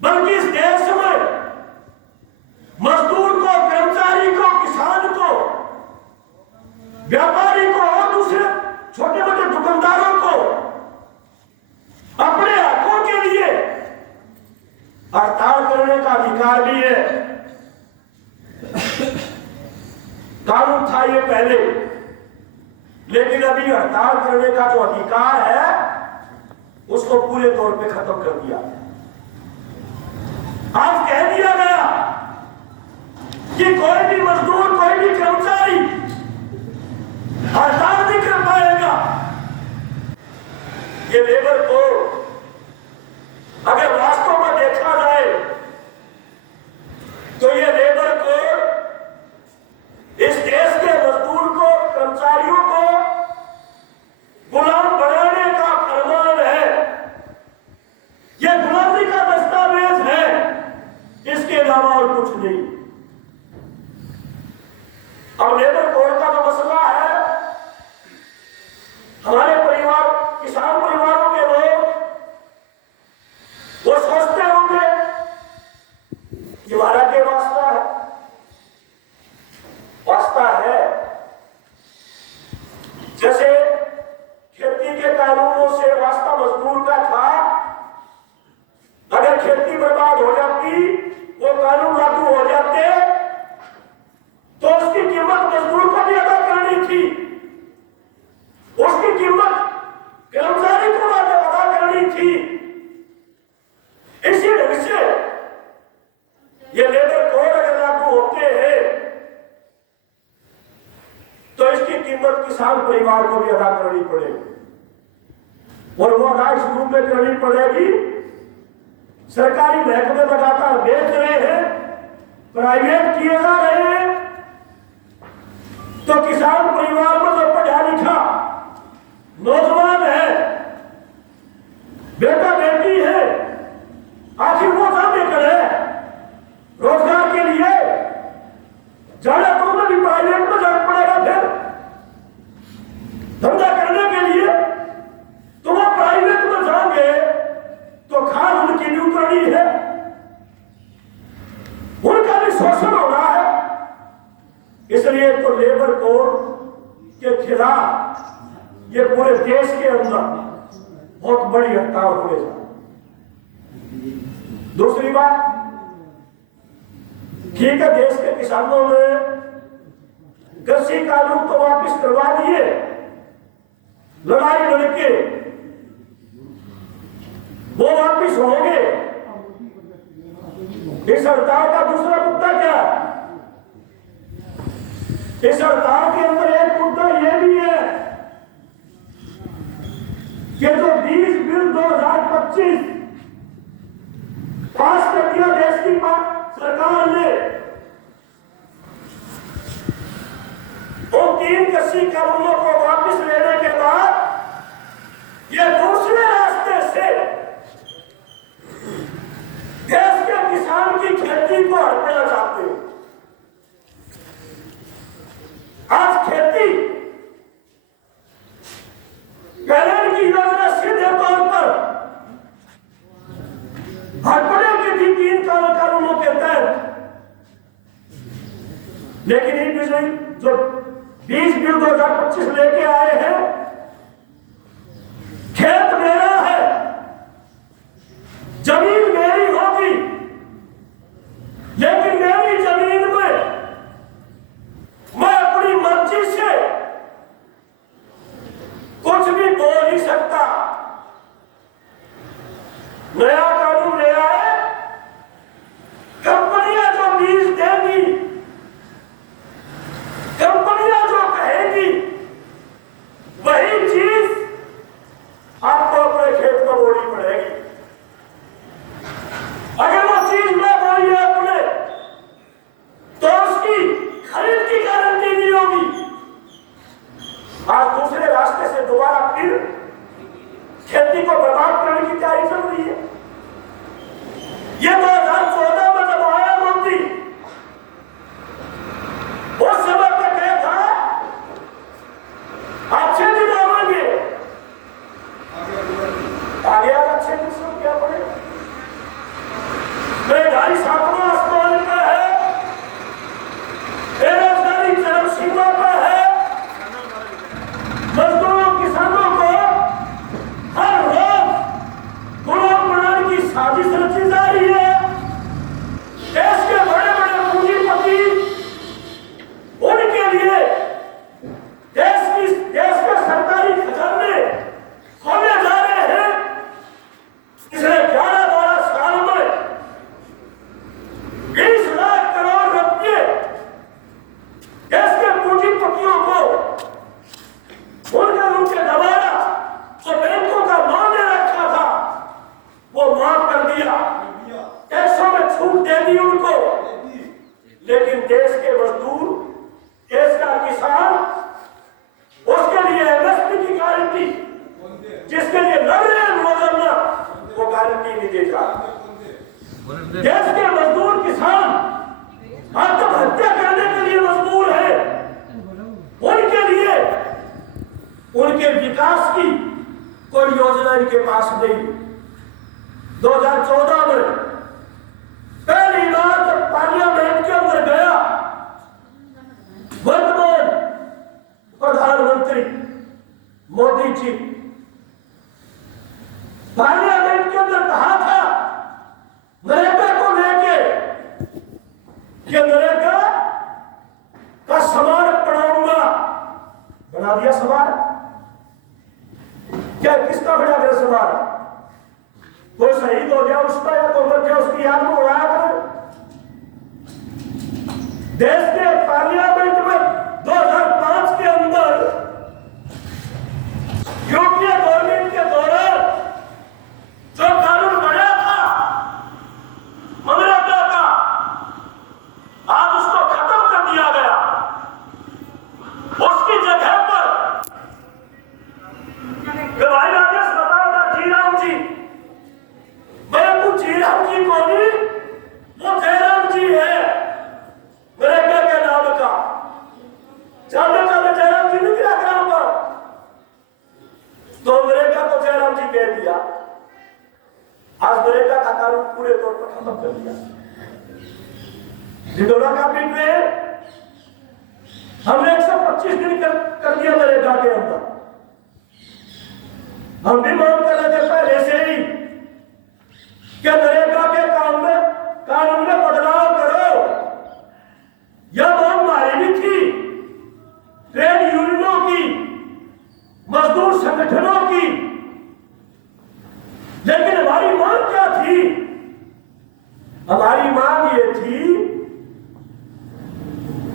बल्कि इस देश में मजदूर को, कर्मचारी को, किसान को, व्यापारी को और दूसरे छोटे मोटे दुकानदारों को अपने हकों के लिए हड़ताल करने का अधिकार भी है। कानून था ये पहले, लेकिन अभी हड़ताल करने का जो अधिकार है उसको पूरे तौर पे खत्म कर दिया। आज कह दिया गया कि कोई भी मजदूर, कोई भी कर्मचारी हड़ताल नहीं कर पाएगा। ये लेबर कोड अगर वास्तव में देखा जाए तो ये लेबर कोड इस देश के मजदूर को, कर्मचारियों को गुलाम बनाने का फरमान है। ये गुलामी का दस्तावेज है, इसके अलावा और कुछ नहीं। अब लेबर कोड का जो मसला है, हमारे परिवार, किसान परिवारों के लोग वो सोचते होंगे कि हमारा क्या वास्ता है। वास्ता है जैसे खेती के कानूनों से वास्ता मजदूर का था। अगर खेती बर्बाद हो जाती, वो कानून लागू हो जाते, तो उसकी कीमत मजदूर को भी अदा करनी थी, उसकी कीमत कर्मचारी को अदा करनी थी। इसी ढंग से ये लेबर कोड अगर लागू होते हैं तो इसकी कीमत किसान परिवार को भी अदा करनी पड़ेगी, और वो अदा इस रूप में करनी पड़ेगी। सरकारी महकमे लगातार बेच रहे हैं, प्राइवेट किए जा रहे हैं, तो किसान परिवार में जो पढ़ा लिखा नौजवान है, बेटा बेटी है, आखिर वो जाने करे रोजगार के लिए जाना तो उन्हें भी प्राइवेट में जाना पड़ेगा। फिर धंधा करने के लिए तो वो प्राइवेट में जाएंगे तो खाद उनकी भी उतरनी है, उनका भी शोषण हो रहा है। इसलिए तो लेबर कोड के खिलाफ ये पूरे देश के अंदर बहुत बड़ी हड़ताल होने जा। दूसरी बात, ठीक है, देश के किसानों ने कृषि कानून तो वापस करवा दिए, लड़ाई लड़के वो वापस होंगे। इस हड़ताल का दूसरा मुद्दा क्या है? इस हड़ताल के अंदर एक मुद्दा यह भी है कि जो 20 बिल 2025 पास कर दिया देश की सरकार ने, उन 3 कृषि कानूनों को वापस लेने के बाद ये दूसरे रास्ते से देश के किसान की खेती को हड़पना चाहते हैं। आज खेती पहले की योजना सीधे तौर पर हड़पने की थी 3 कानूनों के तहत, लेकिन इन बिजली जो 20 बिल 2025 लेके आए हैं, खेत मेरा है, जमीन मेरी होगी, लेकिन मेरी जमीन में मैं अपनी मर्जी से कुछ भी बो नहीं सकता। नया कानून ले आए, कंपनियां जो बीज देंगी, कंपनियां जो कहेगी, वही चीज आपको अपने खेत में बोनी पड़ेगी। देश के मजदूर, देश का किसान, उसके लिए एमएसपी की गारंटी, जिसके लिए लड़ रहे हैं रोजाना, वो गारंटी नहीं देगा। देश के मजदूर किसान आत्महत्या करने के लिए मजबूर है, उनके लिए उनके विकास की कोई योजना इनके पास नहीं। 2014 में पहली बार जब पार्लियामेंट के अंदर गया, वर्तमान प्रधानमंत्री मोदी जी पार्लियामेंट के अंदर कहा था नरेगा को लेके कि नरेगा का स्मारक बनाऊंगा। बना दिया स्मारक। क्या किसका बना दिया स्मारक? कोई शहीद हो गया उसका या तो मर गया उसकी याद में बनाया करो। देश के पार्लियामेंट में 2005 के अंदर यूपीए गवर्नमेंट के दौरान जो कानून बना था मनरेगा का, आज उसको खत्म कर दिया गया। उसकी जगह पर भाई राजेश बताया था जीराम जी, मैं कुछ जीराम जी को नहीं, वो जयराम जी है नरेगा के नाम का। चलते चलते जयराम जी नहीं गिरा ग्राम पर, तो नरेगा को जयराम जी कह दिया। आज नरेगा का कानून पूरे तौर पर खत्म कर दिया। जिंदोला का पीठ में हमने 125 दिन कर दिया नरेगा के अंदर। हम भी मांग कर रहे थे पहले से ही कि नरेगा के कानून में बदलाव करो। यह मांग हमारी भी थी, ट्रेड यूनियनों की, मजदूर संगठनों की। लेकिन हमारी मांग क्या थी? हमारी मांग ये थी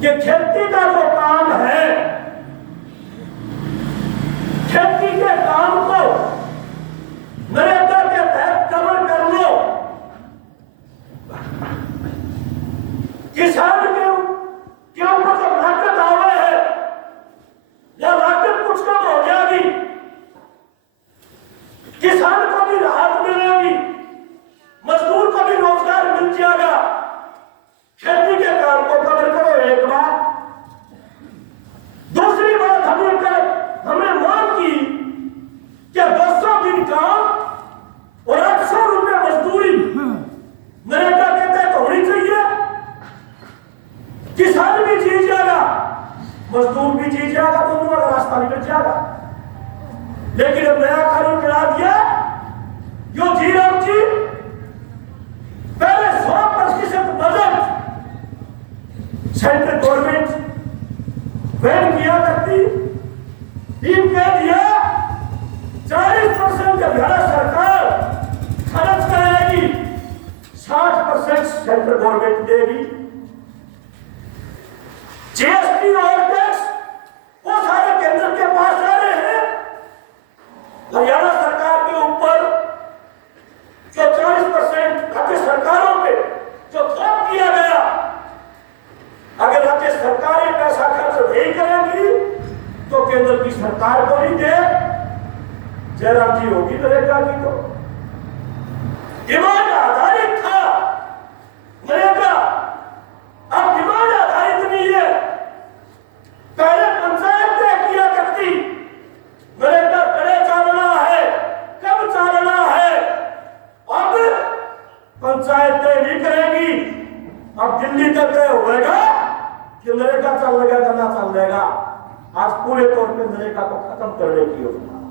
कि खेती का जो काम है, खेती के काम को नरेगा के तहत कवर कर लो। किसान के ऊपर जो लागत आवे है, यह लागत कुछ कम हो जाएगी, किसान को भी राहत मिलेगी, मजदूर को भी रोजगार मिल जाएगा। खेती के काम को कवर करो एक बात। दूसरी बात हमने मांग की कि 200 दिन काम और 800 रुपये मजदूरी नरेगा के तहत होनी चाहिए। किसान भी जी जाएगा, मजदूर भी जी जाएगा, दोनों का रास्ता निकल जाएगा। लेकिन अब नया कानून बना दिया, जो जीराम जी पहले 100% बजट सेंट्रल गवर्नमेंट वैन किया करती, टीम कह दिया 40% भारत सरकार खर्च करेगी, 60% सेंट्रल गवर्नमेंट देगी। जीएसटी और टैक्स वो सारे केंद्र के पास आ रहे हैं। हरियाणा सरकार के ऊपर जो 40% राज्य सरकारों पे जो थोप किया गया, अगर राज्य सरकारें पैसा खर्च नहीं करेंगी तो केंद्र की सरकार को ही दे। जयराम जी होगी नरेगा की तो डिमांड आधारित था नरेगा, अब डिमांड आधारित नहीं है। पहले पंचायत तय किया करती नरेगा करे चालना है, कब चालना है, अब पंचायत तय नहीं करेगी। अब दिल्ली तक तय होगा कि नरेगा चल लेगा, चल लेगा। आज पूरे तौर पे नरेगा को खत्म करने की योजना।